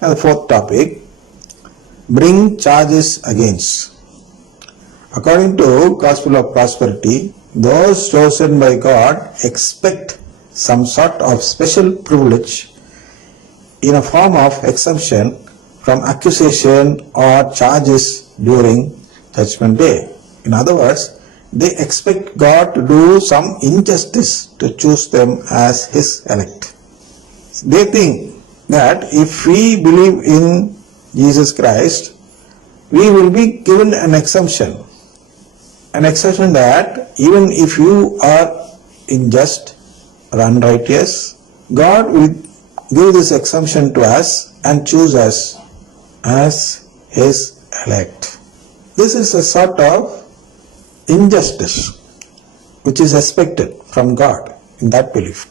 And the fourth topic, bring charges against. According to Gospel of Prosperity, those chosen by God expect some sort of special privilege in a form of exemption from accusation or charges during Judgment Day. In other words, they expect God to do some injustice to choose them as His elect. They think that if we believe in Jesus Christ, we will be given an exemption. An exception that even if you are unjust or unrighteous, God will give this exemption to us and choose us as His elect. This is a sort of injustice which is expected from God in that belief.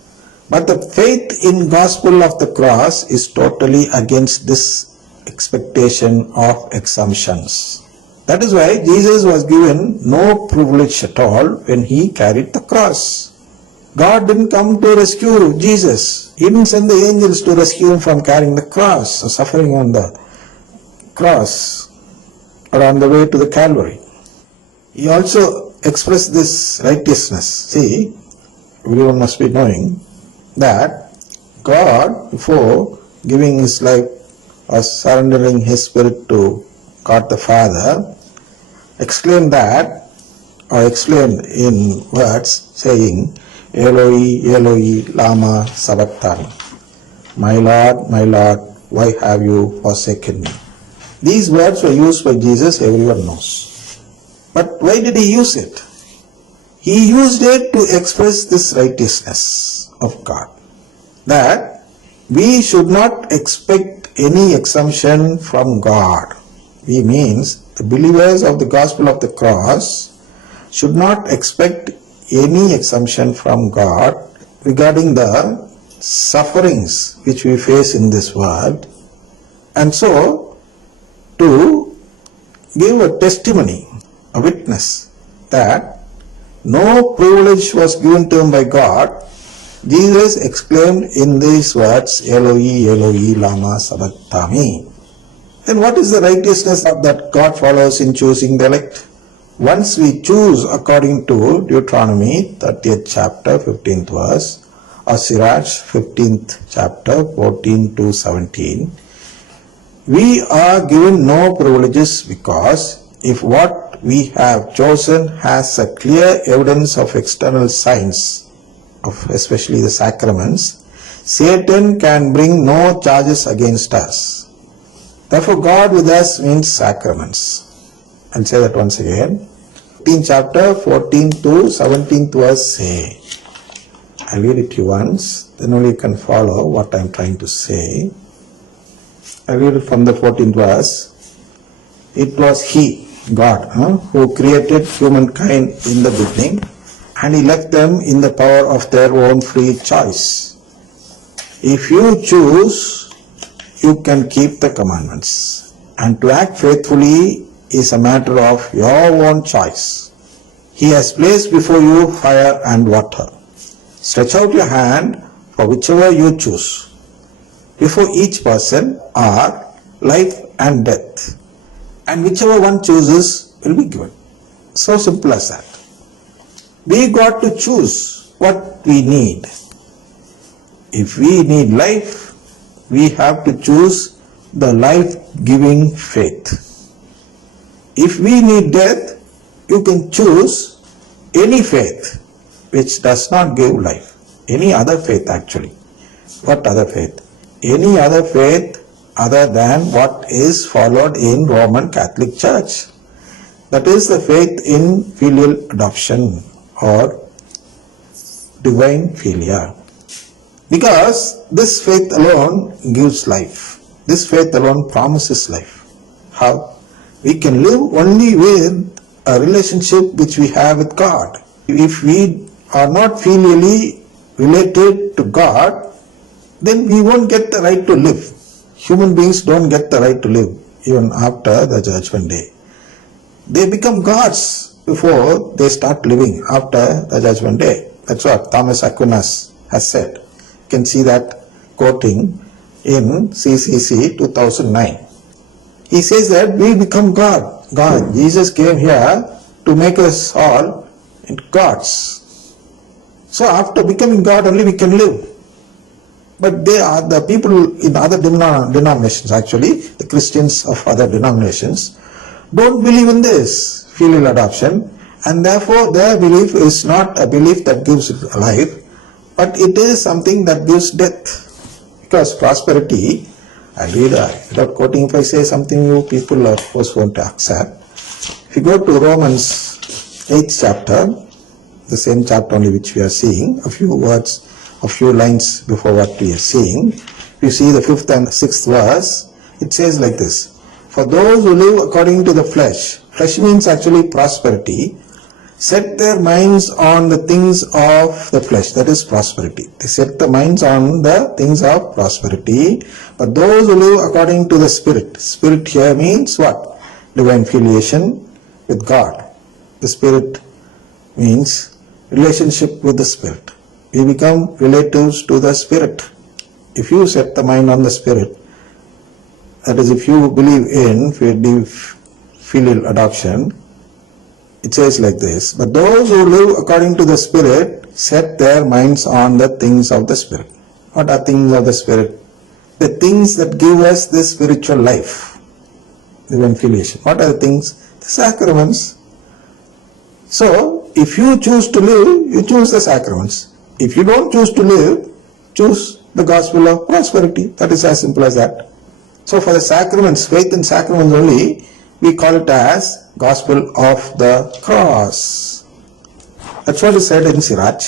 But the faith in gospel of the cross is totally against this expectation of exemptions. That is why Jesus was given no privilege at all when He carried the cross. God didn't come to rescue Jesus. He didn't send the angels to rescue Him from carrying the cross or suffering on the cross or on the way to the Calvary. He also expressed this righteousness. See, everyone must be knowing that God, before giving His life or surrendering His Spirit to God the Father, explained in words saying, Eloi, Eloi, lama sabachthani. My Lord, why have you forsaken me? These words were used by Jesus, everyone knows. But why did He use it? He used it to express this righteousness of God, that we should not expect any exemption from God. We means the believers of the gospel of the cross should not expect any exemption from God regarding the sufferings which we face in this world, and so to give a testimony, a witness that no privilege was given to him by God, Jesus exclaimed in these words, Eloi, Eloi, lama sabachthani. Then what is the righteousness that God follows in choosing the elect? Once we choose according to Deuteronomy 30th chapter 15th verse, or Sirach 15th chapter 14 to 17, we are given no privileges, because if what we have chosen has a clear evidence of external signs, of especially the sacraments, Satan can bring no charges against us. Therefore, God with us means sacraments. I'll say that once again. 15th chapter, 14 to 17th verse say. I'll read it to you once, then only you can follow what I'm trying to say. I read it from the 14th verse. It was He, God, who created humankind in the beginning, and He left them in the power of their own free choice. If you choose, you can keep the commandments, and to act faithfully is a matter of your own choice. He has placed before you fire and water. Stretch out your hand for whichever you choose. Before each person are life and death, and whichever one chooses will be given. So simple as that. We got to choose what we need. If we need life, we have to choose the life-giving faith. If we need death, you can choose any faith which does not give life. Any other faith actually. What other faith? Any other faith other than what is followed in Roman Catholic Church. That is the faith in filial adoption or divine filial. Because this faith alone gives life. This faith alone promises life. How? We can live only with a relationship which we have with God. If we are not filially related to God, then we won't get the right to live. Human beings don't get the right to live even after the Judgment Day. They become gods before they start living after the Judgment Day. That's what Thomas Aquinas has said. You can see that quoting in CCC 2009. He says that we become God. Jesus came here to make us all gods. So after becoming God only we can live. But they are the people in other denominations, actually, the Christians of other denominations, don't believe in this filial adoption, and therefore their belief is not a belief that gives life, but it is something that gives death. Because prosperity, I read without quoting, if I say something you people of course won't accept. If you go to Romans 8th chapter, the same chapter only which we are seeing, a few lines before what we are seeing, you see the 5th and 6th verse, it says like this: for those who live according to the flesh means actually prosperity, set their minds on the things of the flesh, that is prosperity. They set the minds on the things of prosperity. But those who live according to the Spirit here means what? Divine filiation with God. The Spirit means relationship with the Spirit. We become relatives to the Spirit. If you set the mind on the Spirit, that is, if you believe in filial adoption, it says like this: but those who live according to the Spirit set their minds on the things of the Spirit. What are things of the Spirit? The things that give us this spiritual life, divine filiation. What are the things? The sacraments. So, if you choose to live, you choose the sacraments. If you don't choose to live, choose the gospel of prosperity. That is as simple as that. So for the sacraments, faith in sacraments only, we call it as gospel of the cross. That's what is said in Sirach.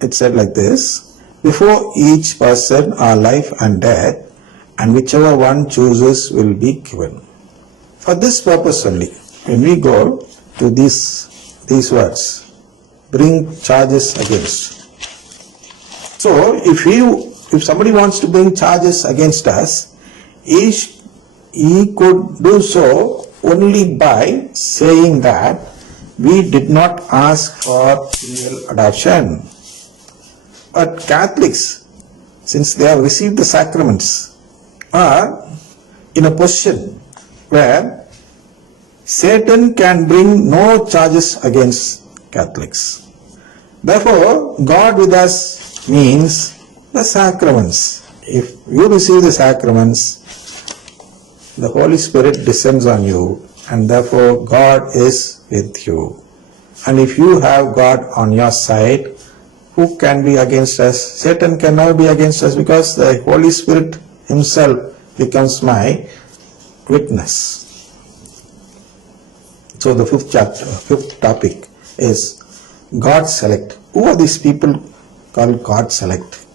It said like this: before each person are life and death, and whichever one chooses will be given. For this purpose only, when we go to these words, bring charges against. So if somebody wants to bring charges against us, he could do so only by saying that we did not ask for filial adoption. But Catholics, since they have received the sacraments, are in a position where Satan can bring no charges against Catholics. Therefore, God with us means the sacraments. If you receive the sacraments, the Holy Spirit descends on you, and therefore God is with you. And if you have God on your side, who can be against us? Satan can never be against us, because the Holy Spirit himself becomes my witness. So the fifth topic is God select. Who are these people called God select?